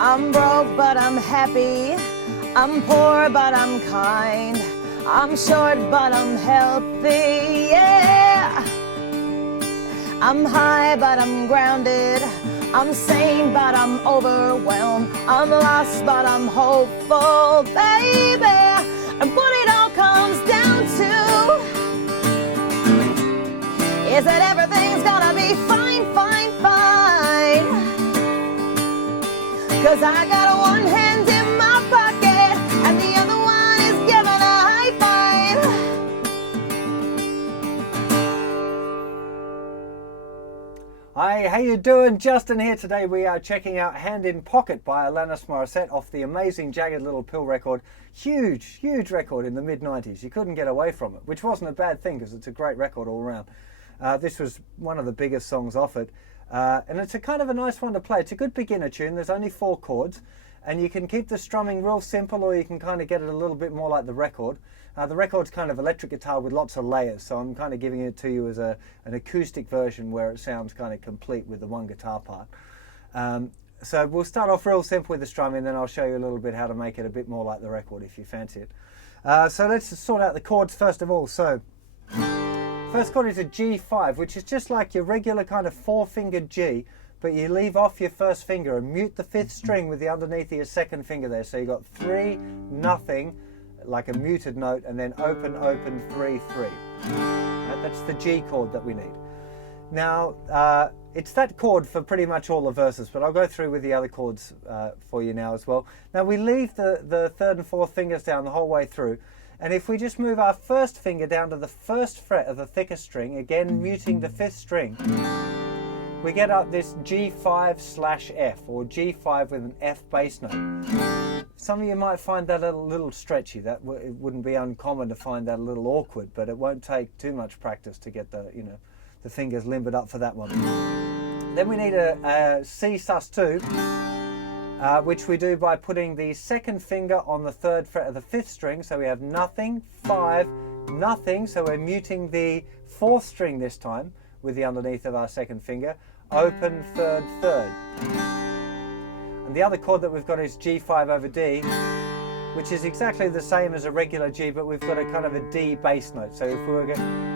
I'm broke, but I'm happy. I'm poor, but I'm kind. I'm short, but I'm healthy, yeah. I'm high, but I'm grounded. I'm sane, but I'm overwhelmed. I'm lost, but I'm hopeful, baby. And what it all comes down to is that everything's gonna be fine, fine, fine. 'Cause I got one hand in my pocket and the other one is giving a high five. Hi, how you doing? Justin here. Today we are checking out Hand in Pocket by Alanis Morissette off the amazing Jagged Little Pill record. Huge, huge record in the mid-90s. You couldn't get away from it, which wasn't a bad thing because it's a great record all around. This was one of the biggest songs off it. And it's a kind of a nice one to play. It's a good beginner tune. There's only 4 chords. And you can keep the strumming real simple, or you can kind of get it a little bit more like the record. The record's kind of electric guitar with lots of layers, so I'm kind of giving it to you as an acoustic version where it sounds kind of complete with the one guitar part. So we'll start off real simple with the strumming, then I'll show you a little bit how to make it a bit more like the record if you fancy it. So let's sort out the chords first of all. So first chord is a G5, which is just like your regular kind of 4-fingered G, but you leave off your first finger and mute the 5th string with the underneath of your 2nd finger there. So you've got 3, nothing, like a muted note, and then open, open, 3, 3. Right, that's the G chord that we need. Now, it's that chord for pretty much all the verses, but I'll go through with the other chords for you now as well. Now we leave the 3rd and 4th fingers down the whole way through. And if we just move our first finger down to the 1st fret of the thickest string, again muting the 5th string, we get up this G5/F, or G5 with an F bass note. Some of you might find that a little stretchy. It wouldn't be uncommon to find that a little awkward, but it won't take too much practice to get the fingers limbered up for that one. Then we need a C sus2, which we do by putting the 2nd finger on the 3rd fret of the 5th string. So we have nothing, 5, nothing. So we're muting the 4th string this time with the underneath of our 2nd finger. Open, 3rd, 3rd. And the other chord that we've got is G5 over D, which is exactly the same as a regular G, but we've got a kind of a D bass note. So if we were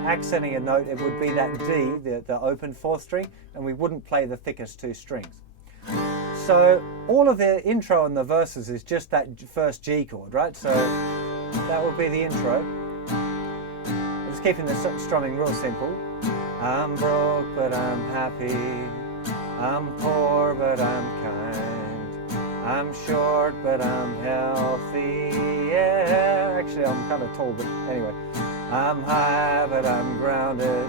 accenting a note, it would be that D, the open 4th string, and we wouldn't play the thickest 2 strings. So all of the intro and the verses is just that first G chord, right? So that will be the intro. I'm just keeping the strumming real simple. I'm broke, but I'm happy. I'm poor, but I'm kind. I'm short, but I'm healthy. Yeah, actually I'm kind of tall, but anyway. I'm high, but I'm grounded.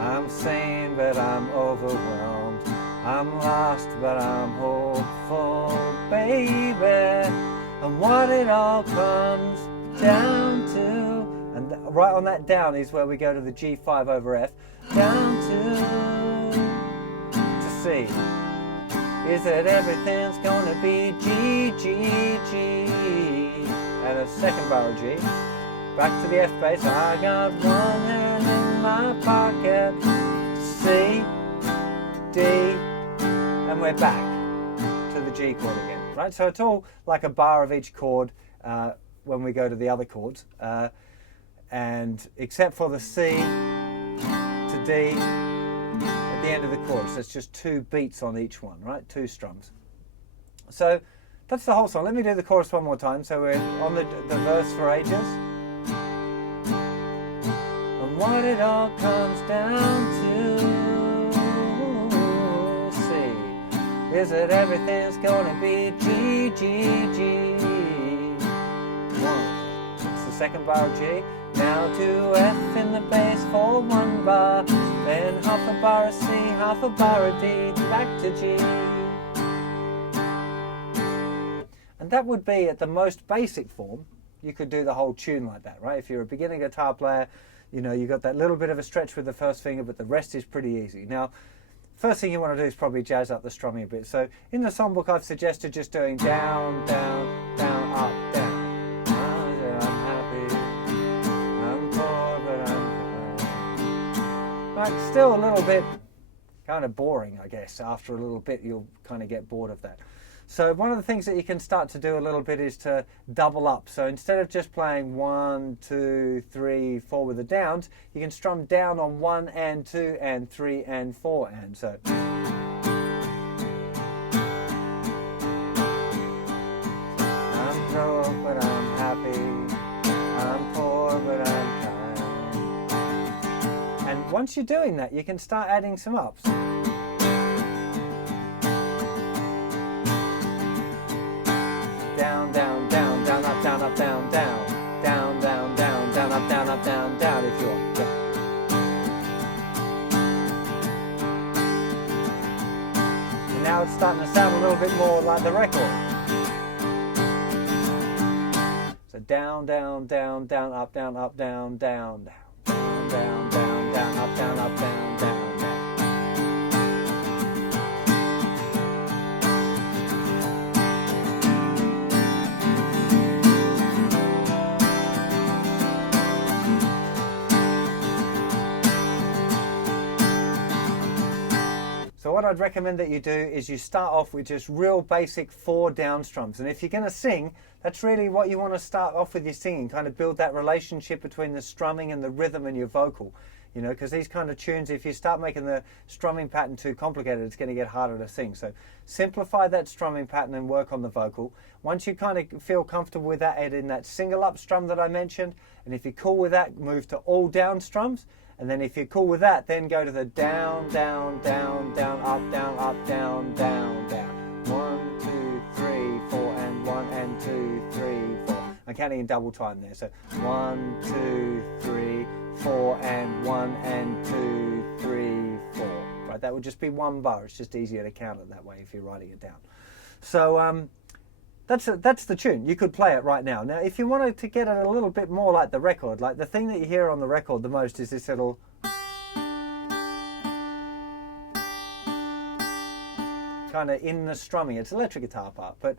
I'm sane, but I'm overwhelmed. I'm lost, but I'm hopeful, baby. And what it all comes down to, and right on that down is where we go to the G5 over F, down to C, is that everything's gonna be G, G, G, and a 2nd bar of G. Back to the F bass, I got one hand in my pocket, C, D, and we're back to the G chord again, right? So it's all like a bar of each chord when we go to the other chords, and except for the C to D at the end of the chorus. It's just 2 beats on each one, right? 2 strums. So that's the whole song. Let me do the chorus one more time. So we're on the verse for ages. And what it all comes down to, is that everything's gonna be G, G, G. 1. It's the 2nd bar of G. Now to F in the bass for 1 bar. Then half a bar of C, half a bar of D, back to G. And that would be at the most basic form. You could do the whole tune like that, right? If you're a beginner guitar player, you got that little bit of a stretch with the first finger, but the rest is pretty easy. Now, first thing you want to do is probably jazz up the strumming a bit. So in the songbook I've suggested just doing down, down, down, up, down. I'm happy, I'm poor, but I'm kind. Right, still a little bit kind of boring, I guess. After a little bit you'll kind of get bored of that. So one of the things that you can start to do a little bit is to double up. So instead of just playing 1, 2, 3, 4 with the downs, you can strum down on 1 and 2 and 3 and 4 and so. I'm broke but I'm happy, I'm poor but I'm kind. And once you're doing that, you can start adding some ups. Down, down, down, down, up, down, up, down, down, down, down, down, down, up, down, up, down, down, if you want. Yeah. And now it's starting to sound a little bit more like the record. So down, down, down, down, up, down, up, down, down, down, down, down, down, up, down, up, down, down. So what I'd recommend that you do is you start off with just real basic 4 down strums. And if you're going to sing, that's really what you want to start off with your singing, kind of build that relationship between the strumming and the rhythm and your vocal. You know, because these kind of tunes, if you start making the strumming pattern too complicated, it's going to get harder to sing. So simplify that strumming pattern and work on the vocal. Once you kind of feel comfortable with that, add in that single up strum that I mentioned. And if you're cool with that, move to all down strums. And then if you're cool with that, then go to the down, down, down, down, up, down, down, down. 1, 2, 3, 4, and 1 and 2, 3, 4. I'm counting in double time there. So 1, 2, 3, 4, and 1 and 2, 3, 4. Right, that would just be one bar. It's just easier to count it that way if you're writing it down. So that's the tune. You could play it right now. Now, if you wanted to get it a little bit more like the record, like the thing that you hear on the record the most is this little kind of in the strumming. It's electric guitar part, but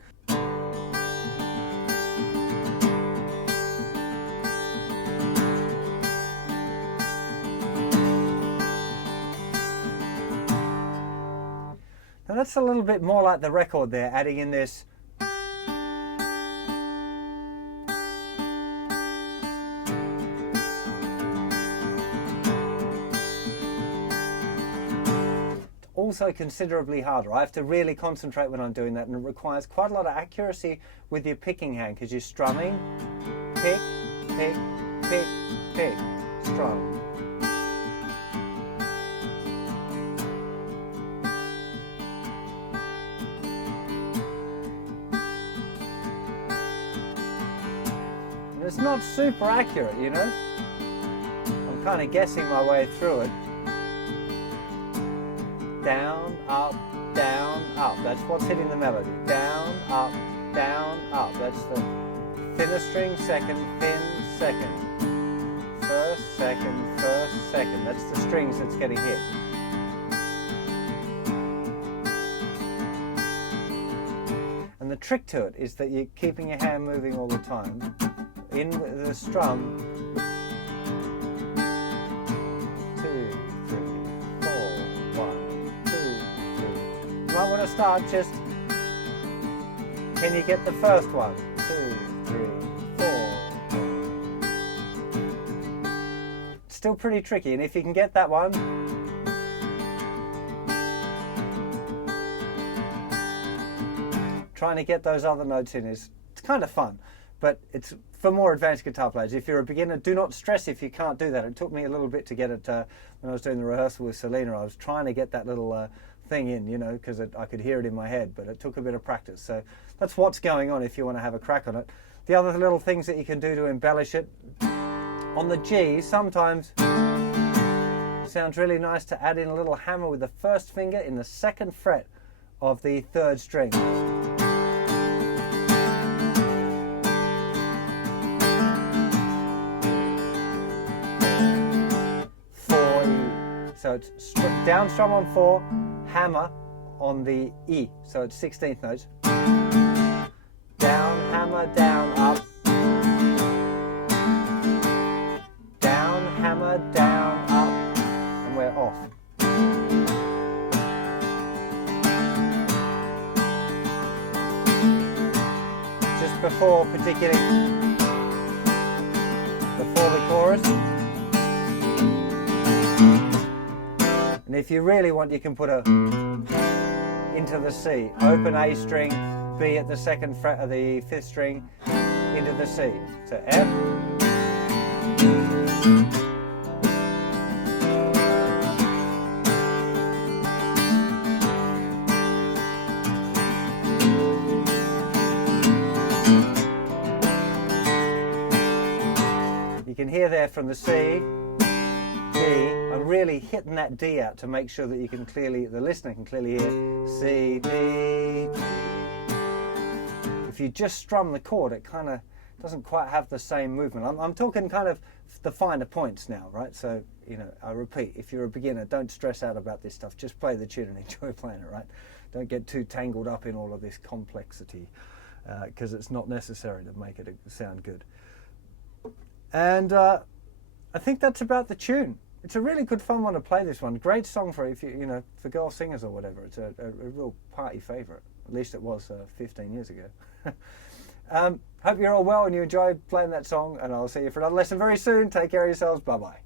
now that's a little bit more like the record there, adding in this also considerably harder. I have to really concentrate when I'm doing that, and it requires quite a lot of accuracy with your picking hand because you're strumming, pick, pick, pick, pick, strum. And it's not super accurate, you know. I'm kind of guessing my way through it. Down, up, that's what's hitting the melody. Down, up, that's the thinner string, second, thin, second. First, second, that's the strings that's getting hit. And the trick to it is that you're keeping your hand moving all the time. In with the strum, 2, 3, 4, 1, 2, 3. You might want to start just, can you get the first one? 2, 3, 4. It's still pretty tricky, and if you can get that one, trying to get those other notes in it's kind of fun. But it's for more advanced guitar players. If you're a beginner, do not stress if you can't do that. It took me a little bit to get it when I was doing the rehearsal with Selena. I was trying to get that little thing in, you know, because I could hear it in my head, but it took a bit of practice. So that's what's going on if you want to have a crack on it. The other little things that you can do to embellish it, on the G, sometimes it sounds really nice to add in a little hammer with the first finger in the 2nd fret of the 3rd string. So it's down strum on 4, hammer on the E, so it's 16th notes. Down, hammer, down, up. Down, hammer, down, up. And we're off. before, particularly before the chorus. And if you really want, you can put a into the C. Open A string, B at the 2nd fret of the 5th string, into the C. So F. You can hear there from the C, D, and really hitting that D out to make sure that you can clearly, the listener can clearly hear C, D, D. If you just strum the chord, it kind of doesn't quite have the same movement. I'm talking kind of the finer points now, right? So, you know, I repeat, if you're a beginner, don't stress out about this stuff. Just play the tune and enjoy playing it, right? Don't get too tangled up in all of this complexity, because it's not necessary to make it sound good. And I think that's about the tune. It's a really good fun one to play, this one. Great song for, if you know, for girl singers or whatever. It's a real party favourite. At least it was 15 years ago. Hope you're all well and you enjoyed playing that song, and I'll see you for another lesson very soon. Take care of yourselves. Bye-bye.